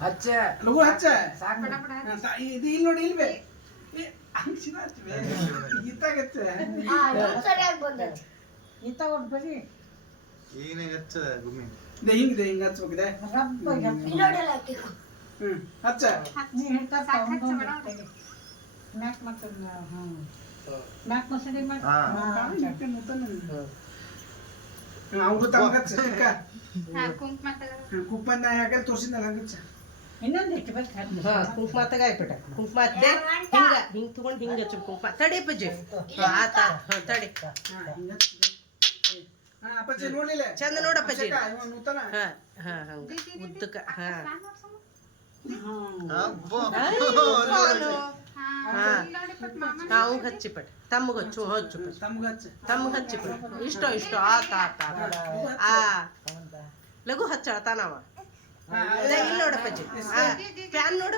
ಹಚ್ಚ ಲಗು ಹಚ್ಚ ಸಾಕು ಇದು ಇಲ್ಲಿ ನೋಡಿ ಇಲ್ವೇ ಅಂಚಿನ ಹಚ್ಚವೆ ಇತ್ತಾಗಚ್ಚ ಈತ ಒಬ್ಬರಿ ಈಗನೇ ಹಚ್ಚ ಗುಮ್ಮಿ ಹಿಂಗಿದೆ ಹಿಂಗೆ ಹಚ್ಬೇಕಿದೆ ಹಚ್ಚ ನೀ ಹೇಳ್ತಾ ಮ್ಯಾಕ್ ಮಕ್ಕಳ ಮ್ಯಾಕ್ ಮಸಡಿ ಮಾಡಿ ಅವ್ನು ತಮ್ಮ ಹಚ್ಚ ಚಿಕ್ಕ ಕುಂಕುಮ ಯಾಕೆ ತೋರ್ಸಿದ್ನಲ್ಲ ಹಂಗಚ್ಚ ಇನ್ನೊಂದು ಇಟ್ಟು ಬೇಕು ಕುಂಕುಮ ತಗಾಯ್ಬಿಟ್ಟ ಕುಂಕುಮ ಹಚ್ಚೆ ಹಿಂಗ ಹಿಂಗ್ ತಗೊಂಡು ಹಿಂಗ ಹಚ್ಚು ಕುಂಕುಮ ತಡಿ ಪಜ್ಜಿ ಆತ ತಡಿ ನೋಡ್ಲಿಲ್ಲ ಚಂದ ನೋಡಪ್ಪಜ್ಜಿ ನೂತನ ಹಾ ಹಾ ಹಂಗ ಉದ್ದಕ್ಕ ಹಾ ಅವ್ ಹಚ್ಚಿಪಟ್ ತಮ್ಮಗ ಹಚ್ಚು ಹಚ್ಚು ತಮ್ಮಗ ಹಚ್ಚಿಪಟ್ ಇಷ್ಟ ಇಷ್ಟ ಆತ ಆತ ಆ ಲಘು ಹಚ್ಚ ತಾನವ ಇಲ್ಲಿ ನೋಡಪ್ಪಜ್ಜಿ ಫ್ಯಾನ್ ನೋಡಿ